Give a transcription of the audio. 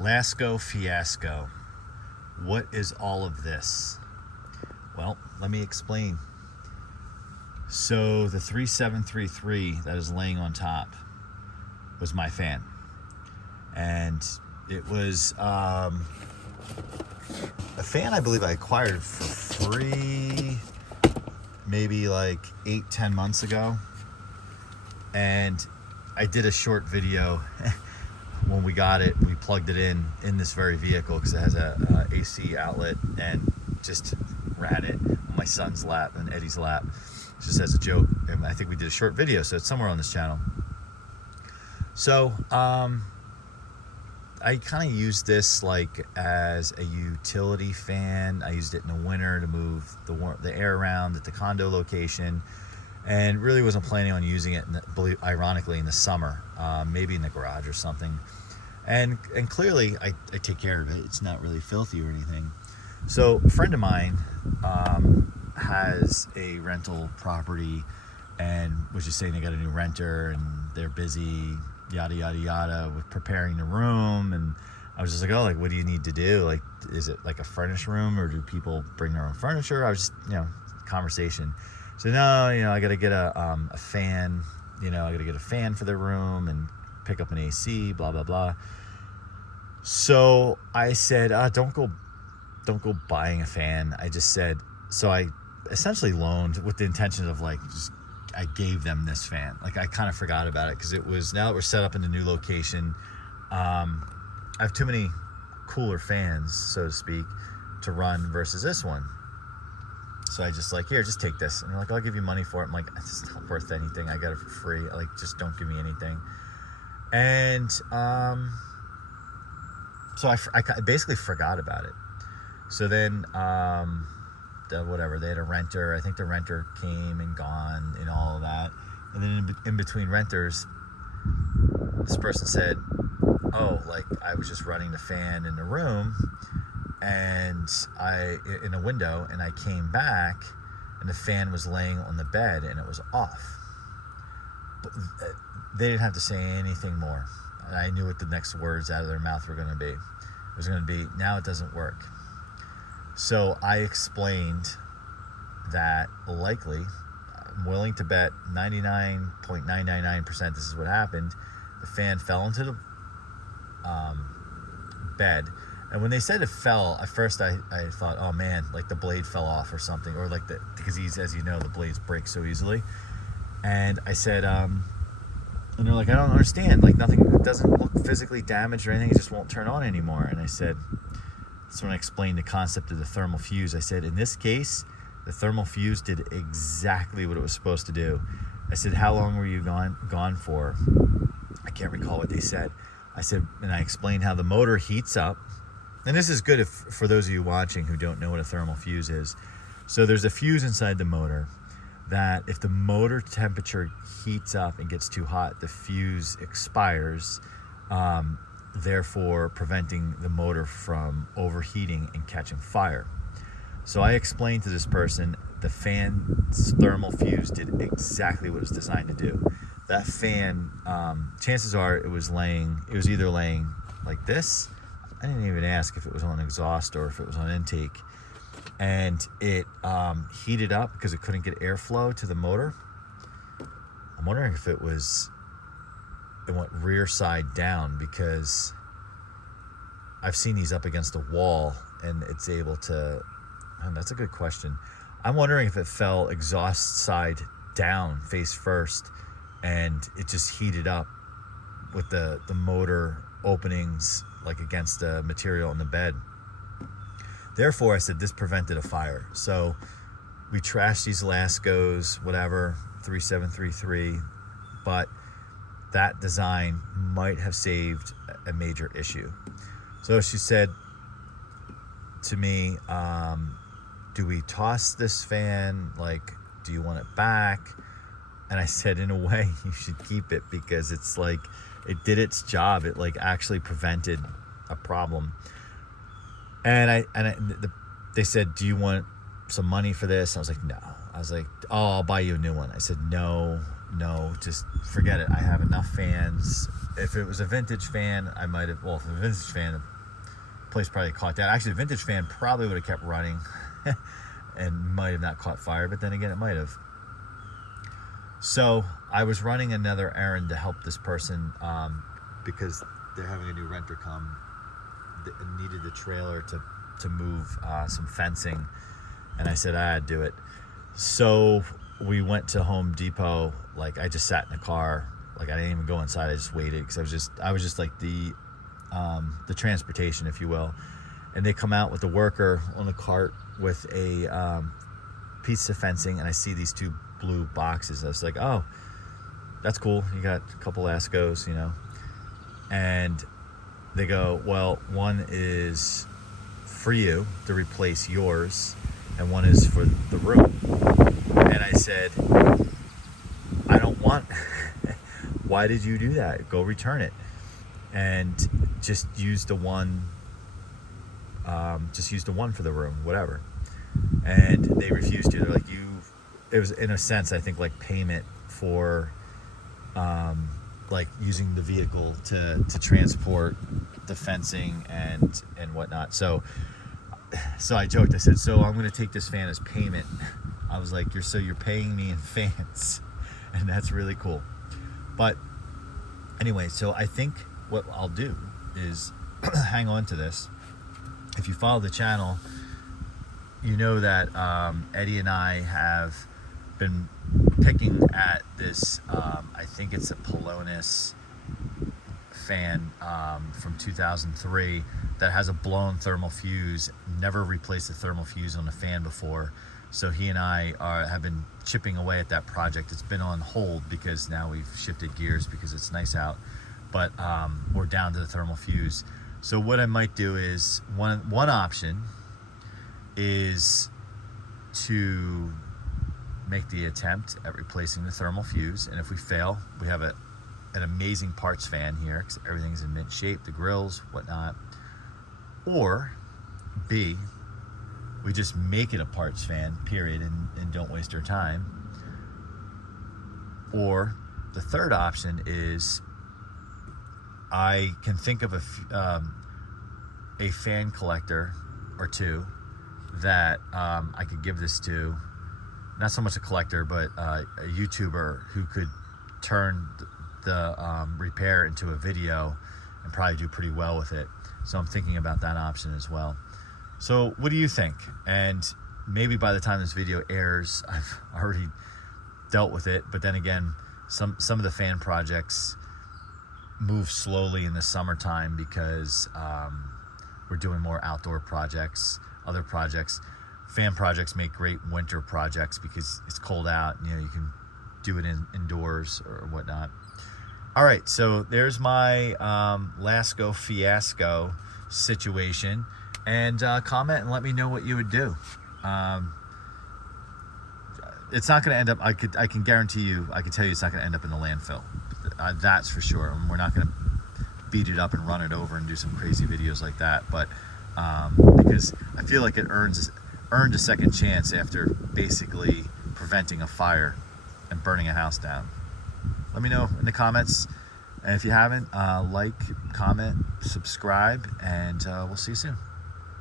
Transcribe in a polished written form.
Lasko Fiasco. What is all of this? Well, let me explain. So the 3733 that is laying on top was my fan. And it was a fan I believe I acquired for free maybe like 8-10 months ago. And I did a short video when we got it. We plugged it in this very vehicle because it has a AC outlet, and just ran it on my son's lap and Eddie's lap, just as a joke. And I think we did a short video, so it's somewhere on this channel. So I kind of used this like as a utility fan. I used it in the winter to move the air around at the condo location, and really wasn't planning on using it, ironically, in the summer, maybe in the garage or something. And clearly I take care of it. It's not really filthy or anything. So a friend of mine has a rental property and was just saying they got a new renter and they're busy, yada yada yada, with preparing the room. And I was just like, oh, like, what do you need to do? Like, is it like a furnished room, or do people bring their own furniture? I was just, conversation. So no, I got to get a fan. I got to get a fan for the room and pick up an AC, blah blah blah. So I said, don't go buying a fan. I just said, so I essentially loaned with the intention of I gave them this fan. Like, I kind of forgot about it because it was, now that we're set up in the new location, I have too many cooler fans, so to speak, to run versus this one. So I just here, just take this. And they're like, I'll give you money for it. I'm like, it's not worth anything. I got it for free. Just don't give me anything. And so I basically forgot about it. So then, whatever, they had a renter. I think the renter came and gone and all of that. And then in between renters, this person said, oh, I was just running the fan in the room and in a window, and I came back and the fan was laying on the bed and it was off. But they didn't have to say anything more. And I knew what the next words out of their mouth were going to be. It was going to be, now it doesn't work. So I explained that likely, I'm willing to bet 99.999% this is what happened. The fan fell into the bed. And when they said it fell, at first I thought, oh man, the blade fell off or something, or because as you know, the blades break so easily. And I said, and they're like, I don't understand. Nothing, it doesn't look physically damaged or anything. It just won't turn on anymore. And I said, that's when I explained the concept of the thermal fuse. I said, in this case, the thermal fuse did exactly what it was supposed to do. I said, how long were you gone for? I can't recall what they said. I said, and I explained how the motor heats up. And this is good for those of you watching who don't know what a thermal fuse is. So there's a fuse inside the motor that if the motor temperature heats up and gets too hot, the fuse expires, therefore preventing the motor from overheating and catching fire. So I explained to this person the fan's thermal fuse did exactly what it was designed to do. That fan, chances are it was either laying like this. I didn't even ask if it was on exhaust or if it was on intake. And it heated up because it couldn't get airflow to the motor. I'm wondering if it went rear side down, because I've seen these up against the wall and it's able to, that's a good question. I'm wondering if it fell exhaust side down, face first, and it just heated up with the motor openings against the material in the bed. Therefore, I said this prevented a fire. So we trashed these Laskos, whatever, 3733, but that design might have saved a major issue. So she said to me, do we toss this fan? Do you want it back? And I said, in a way, you should keep it, because it's it did its job. It actually prevented a problem. And they said, do you want some money for this? I was like, no, I was like, oh, I'll buy you a new one. I said, no, just forget it. I have enough fans. If it was a vintage fan, I might have, well, if it was a vintage fan, the place probably caught that. Actually, a vintage fan probably would have kept running and might have not caught fire, but then again, it might have. So I was running another errand to help this person because they're having a new renter come. They needed the trailer to move some fencing, and I said I'd do it. So we went to Home Depot. Like, I just sat in the car. Like, I didn't even go inside. I just waited because I was just like the transportation, if you will. And they come out with the worker on the cart with a piece of fencing, and I see these two blue boxes. I was like, oh, that's cool. You got a couple Laskos, you know. And they go, well, one is for you to replace yours, and one is for the room. And I said, I don't want. Why did you do that? Go return it, and just use the one. Just use the one for the room, whatever. And they refused to. They're like, it was, in a sense, I think, like payment for like using the vehicle to transport the fencing and whatnot. So I joked. I said, so I'm going to take this fan as payment. I was like, you're paying me in fans, and that's really cool. But anyway, so I think what I'll do is hang on to this. If you follow the channel, you know that Eddie and I have been picking at this, I think it's a Polonus fan from 2003 that has a blown thermal fuse. Never replaced a thermal fuse on a fan before. So he and I have been chipping away at that project. It's been on hold because now we've shifted gears because it's nice out. But we're down to the thermal fuse. So what I might do is, one option is to make the attempt at replacing the thermal fuse. And if we fail, we have an amazing parts fan here because everything's in mint shape, the grills, whatnot. Or B, we just make it a parts fan, period, and don't waste our time. Or the third option is I can think of a fan collector or two that I could give this to. Not so much a collector, but a YouTuber who could turn the repair into a video and probably do pretty well with it. So I'm thinking about that option as well. So what do you think? And maybe by the time this video airs, I've already dealt with it. But then again, some of the fan projects move slowly in the summertime because we're doing more outdoor projects, other projects. Fan projects make great winter projects because it's cold out. You know, you can do it indoors or whatnot. All right, so there's my Lasko Fiasco situation. And comment and let me know what you would do. It's not going to end up. I can guarantee you. I can tell you, it's not going to end up in the landfill. That's for sure. And we're not going to beat it up and run it over and do some crazy videos like that. But because I feel like it earned a second chance after basically preventing a fire and burning a house down. Let me know in the comments. And if you haven't, like, comment, subscribe, and we'll see you soon.